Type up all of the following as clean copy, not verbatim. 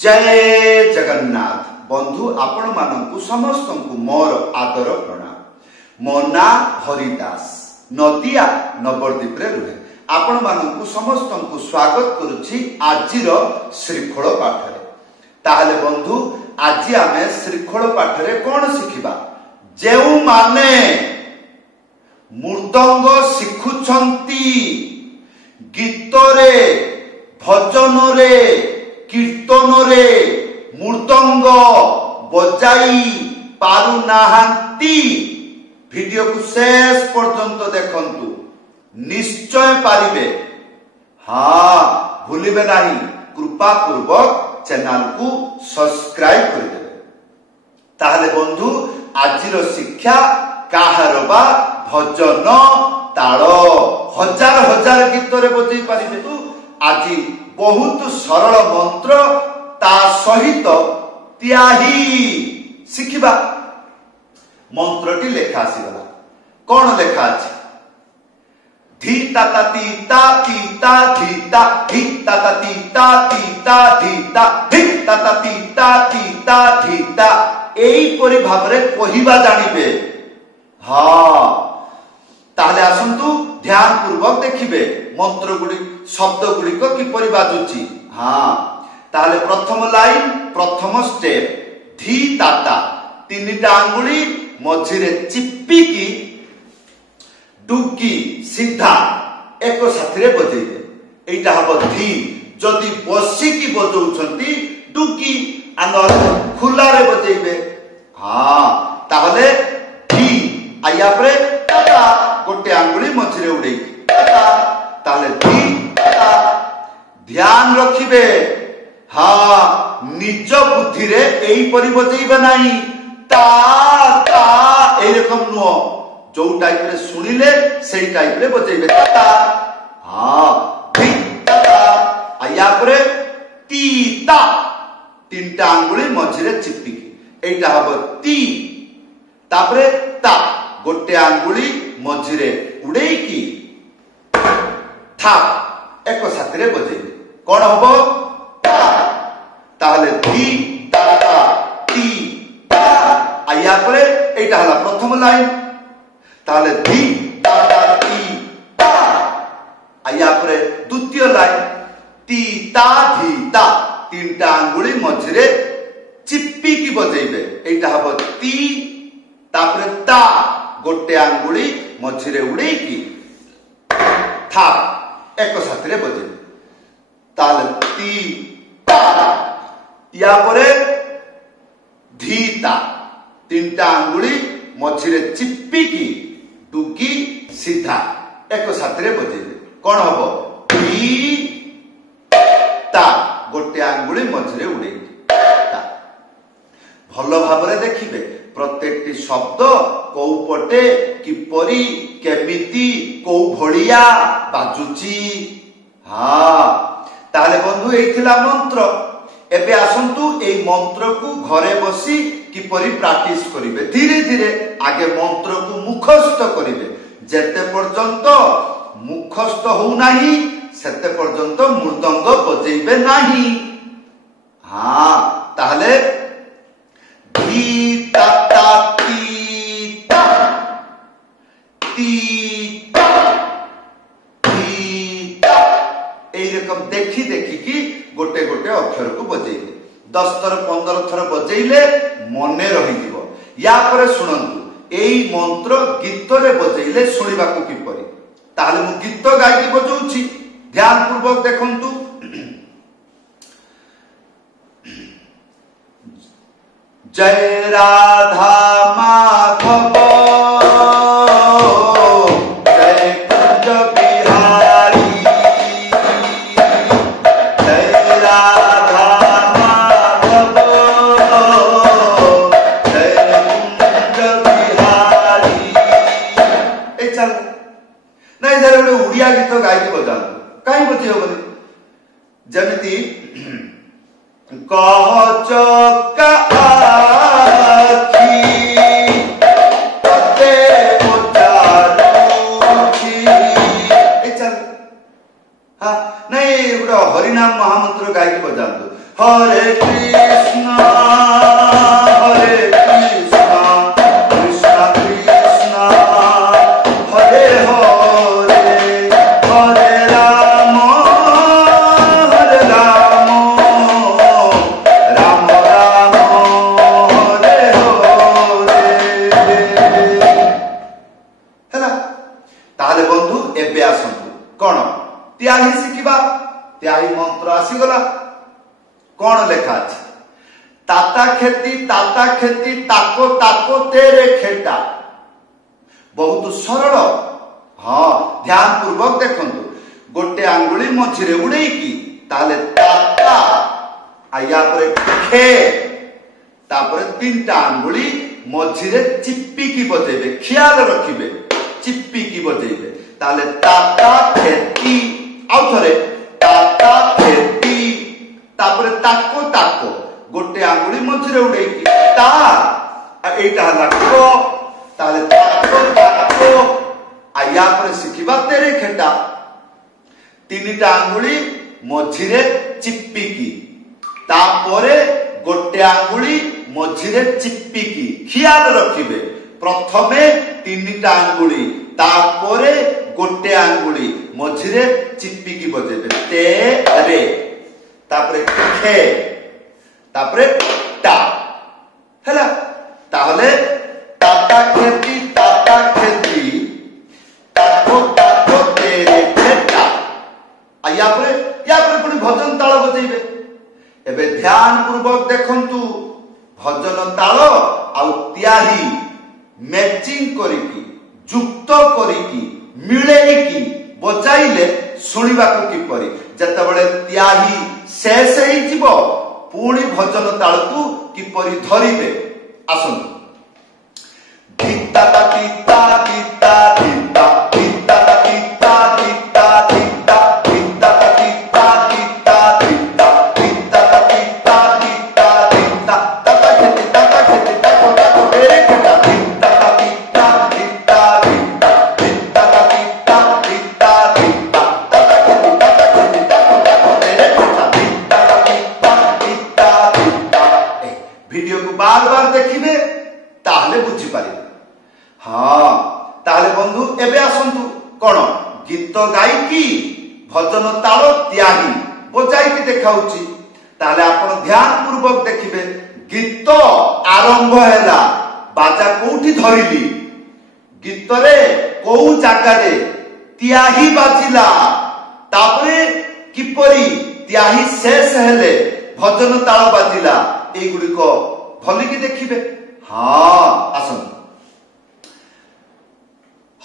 जय जगन्नाथ बंधु आपण मानकु समस्त मोर आदर प्रणाम। मो ना हरिदास नदिया नवरदीप रे रुहे आपण मानकु समस्त स्वागत करुछि आजिर श्रीखोल पाठ रे। ताहले बंधु आज आमे श्रीखोल पाठ रे कोन शिखिबा? जेउ माने मृदंग शिखुछंती गीत रे भजन रे कीर्तन रे मृदंग बजाई पारु नाहांती वीडियो को शेष पर्यंत देखंतु निश्चय पारिबे। हाँ भूलिबे नहीं, कृपा पूर्वक चैनल को सब्सक्राइब कर देबे। ताहले बंधु आजिर शिक्षा काहार बा भजन ताल हजार हजार गीत रे बजै पारिबे। तू आज बहुत सरल मंत्र ता सहित त्याही शिखिबा। मंत्रटी लेखा आसीगला। कौन लेखा अछि? धी ता ता ती ता धी ता धी ता ता ती ता धी ता धी ता ता ती ता धी ता एई परि भाबरे कहिबा जानिबे। हाँ ताहले आसंतु ध्यान पूर्वक देखिबे मंत्र गुडी शब्द गुडी को किपरि बाजुची। हाँ ताहले प्रथम लाइन प्रथम स्टेप धी ताता तीनटा आंगुली मझिरे चिप्पी की डुगी सीधा एक साथी रे बजेइबे। एटा हबो धी। जदि बसी की बजौछंती डुगी आंगल खुला रे बजेइबे। हाँ ताहले धी आया परे ताता गोटे आंगुली मझिरे उड़ेई ताहले धी ताता। ध्यान रखिबे। हाँ निज बुद्धि रे एई परि बजेइबे नाही। ता ता ए रकम नुह जो टाइप रे सुनिले सेई टाइप रे बजेइबे ता। हाँ धी ताता आया परे ती ता तीनटा आंगुली मझिरे चिप्पी एटा हबो ती। तापरे ता गोटे आंगुली मझिरे उड़ेई की था एक साथी रे बजेइबे। कोन हबो? ता। ताहले धी ताता ती ता आया परे एटा हला प्रथम लाइन। ताहले धी ताता ती ता आया परे द्वितीय लाइन ती ता धी ता तीनटा आंगुली मझिरे चिप्पी की बजेइबे। एटा हबो ती तापरे ता गोटे आंगुली मझिरे उड़ेई की था एक साथी रे बजेइबे। ताले ती ता या परे धी ता तीनटा आंगुली मझिरे चिप्पी की डुगी सीधा एक साथी रे बजेइबे। कोन हबो? धी ता गोटे आंगुली मझिरे उड़ेई ता। भलो भाबरे देखिबे प्रत्येकटी शब्द कौ पटे किपरि केमिति कौ भड़िया बाजुची। हाँ ताहले बंधु एथिला मंत्र। एबे आसंतु एई मंत्र को घरे बसी किपरि प्रैक्टिस करिवे। धीरे धीरे आगे मंत्र को मुखस्थ करिवे। जेते पर्यंत मुखस्थ हो नाही सेते पर्यंत मृदंग बजेइबे नाही। हाँ ताहले धी ताता ती ता ती ता धी ता एई रकम देखी देखी की गोटे गोटे अक्षर को बजेइबे। 10 थर 15 थर बजेइले मने रहि जिवो। या परे सुनंतु एई मंत्र गीत रे बजेइले सुनिबा को किपरि? ताहले मु गीत गाई बजौछि, ध्यान पूर्वक देखंतु। जय राधा माधव जय कुंज बिहारी जय राधा माधव जय कुंज बिहारी। ए चल नहीं जरा गोटे उड़िया गीत गाई बजा कहीं बजे हबनी। जमिति कह चका हरिनाम महामंत्र गाई बजातु। Hari Hare Krishna, Hare Krishna, Krishna Krishna, Hare Hare, Hare Rama, Hare Rama, Rama Rama, Hare Hare। ହେଲା ତାହେଲେ ବନ୍ଧୁ ଏବେ ଆସନ୍ତୁ କଣ ତ୍ୟାହି ଶିଖିବା। ତ୍ୟାହି ମନ୍ତ୍ର ଆସିଗଲା। कौन लेखा আছে ताता खेती ताको ताको तेरे खेता। बहुत सरल। हाँ ध्यान पूर्वक देखंतु गोटे आंगुली मझिरे उड़ेकी ताले ताता आया परे खे तापरे तीनटा आंगुली मझिरे चिप्पी की बजेबे। ख्याल रखिबे चिप्पी की बजेबे ताले ताता खेती आउ थरे ताता खेती तापरे ताको ताको गोटे आंगुली मझिरे उड़ेकी ता एटा हला को ताले ताको ताको आया पर शिखिबा तेरे खेटा। तीनटा आंगुली मझिरे चिप्पिकी तापरे गोटे आंगुली मझिरे चिप्पिकी। ख्याल रखिबे प्रथमे तीनटा आंगुली तापरे गोटे आंगुली मझिरे चिप्पिकी बजेबे ते रे तापरे खे तापरे टा हैला। ताहले ताता खेती ताको ताको तेरे खेता या परे पुणी भजन ताल बजेबे। एबे ध्यान पूर्वक देखंतु भजन ताल आउ त्याही मैचिंग करिकी जुक्त करिकी मिलेइकी बजाइले शुणिबा को किपरि जतबेले त्याही शेष हेई जीवो पुणी भजन ताल को किपरि धरिबे आसंतु। गीता गीता गीता गीता गीता गीता गीता गीता गीता गीता गीता गीता गीता गीता गीता गीता ताता खेती ताको ताको तेरे खेता गीता गीता गीता गीता गीता गीता गीता गीता ताता खेती ताको ताको तेरे खेता गीता गीता गीता गीता। वीडियो को बार बार देखिबे ताहले बुझी पारिबे। हाँ ताहले बंधु एबे आसंतु कोन गीत गायकी भजन ताल त्यागी बजाइकी देखाउची। ताहले आपण ध्यान पूर्वक देखिबे गीत आरंभ हैला बाजा कोठी धरिली गीत रे को जागा रे त्याही बाजिला तापरे किपरि त्याही शेष हेले भजन ताल बाजिला ए गुडी को भलिकी देखिबे। हाँ आसंतु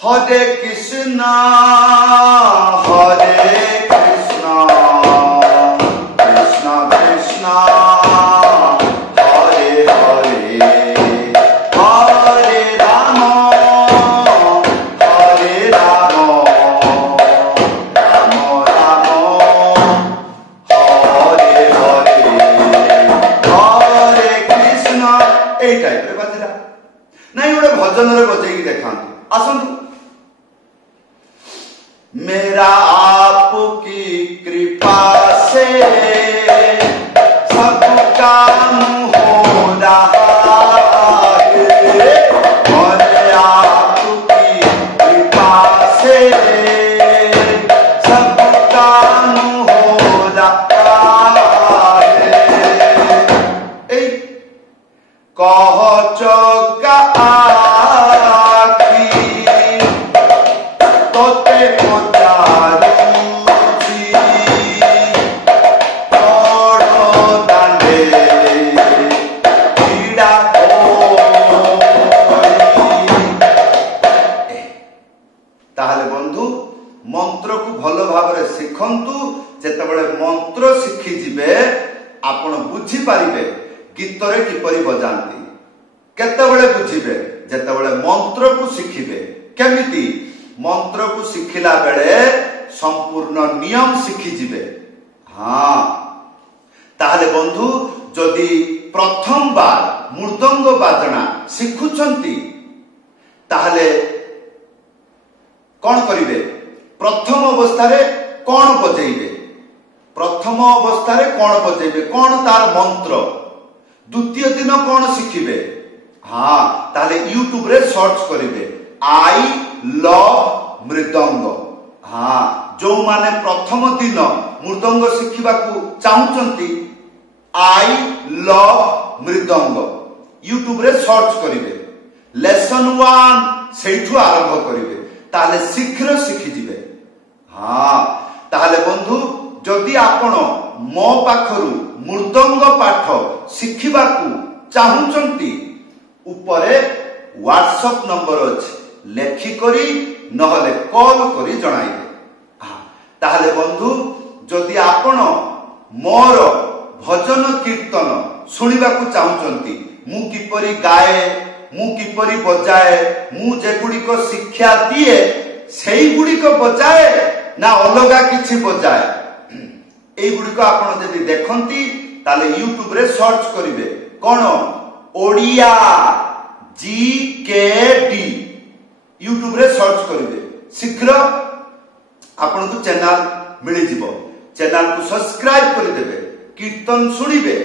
हरे कृष्णा कृष्णा कृष्णा हरे हरे हरे राम राम राम हरे हरे हरे कृष्ण ए टाइप रे बाजिला नहीं गोटे भजन रे बजेकी देखांतु आसंतु। मेरा आपकी कृपा से सब काम हो रहा है और आपकी कृपा से सब काम हो रहा है। कह चौका मंत्र को भल भाव शिखंतु जेतेबेले मंत्र शिखी जिबे आपण बुझी पारिबे गीत रे किपरि बजांती केतेबेले बुझिबे जेतेबेले मंत्र को शिखिबे। केमिति मंत्र को शिखिला बेले संपूर्ण नियम शिखी जिबे। हाँ ताहले बंधु जदि प्रथम बार मृदंग बाजना शिखुछंती ताहले कौन करिवे प्रथम अवस्था रे कौन बजेइबे प्रथम अवस्था कौन बजेबे, कौन तार मंत्र, द्वितीय दिन कौन शिखिबे। हाँ ताले यूट्यूब रे सर्च करिवे आई लव मृदंग। हाँ जो माने प्रथम दिन मृदंग शिखिबा को चाहुचंती आई लव मृदंग यूट्यूब रे सर्च करिवे, लेसन 1 सेठु आरंभ करिवे, ताले शीघ्र शिखि जिवे। हाँ ताले बंधु जदि आपण मो पाखरु मृदंग पाठ शिखिबा को चाहुचंती उपरे व्हाट्सएप नंबर अछि, लेखि करी नहले कॉल करी जणाइबे। ताहले बंधु जदि आपण मोर भजन कीर्तन सुनिबा को चाहुचंती, मु किपरि गाए, मु किपरि बजाए, मु जे गुडी को शिक्षा दिए सेही गुडी को बजाए ना अलगा किछि बजाए, एई गुडी को आपण जदि देखंती ताले यूट्यूब रे सर्च करिवे कोन ओडिया जीकेडी यूट्यूब रे सर्च करिवे, शीघ्र आपण को चैनल मिली जिवो। चैनल को सब्सक्राइब करि देबे, कीर्तन सुनिबे,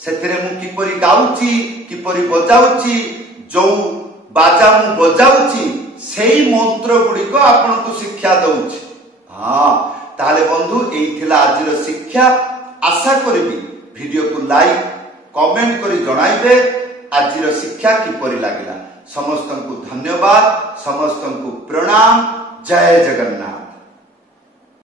सेथिरे मु किपरि गाउची किपरि बजाउची, जो बाजा मु बजाउची सेही मंत्र गुडी को आपण को शिक्षा दउची। हाँ ताले बंधु एई थिला आजिर शिक्षा। आशा करिबी वीडियो को लाइक कमेंट करी जणाइबे आजिर शिक्षा किपरि लागिला। समस्त को धन्यवाद, समस्त को प्रणाम। जय जगन्नाथ।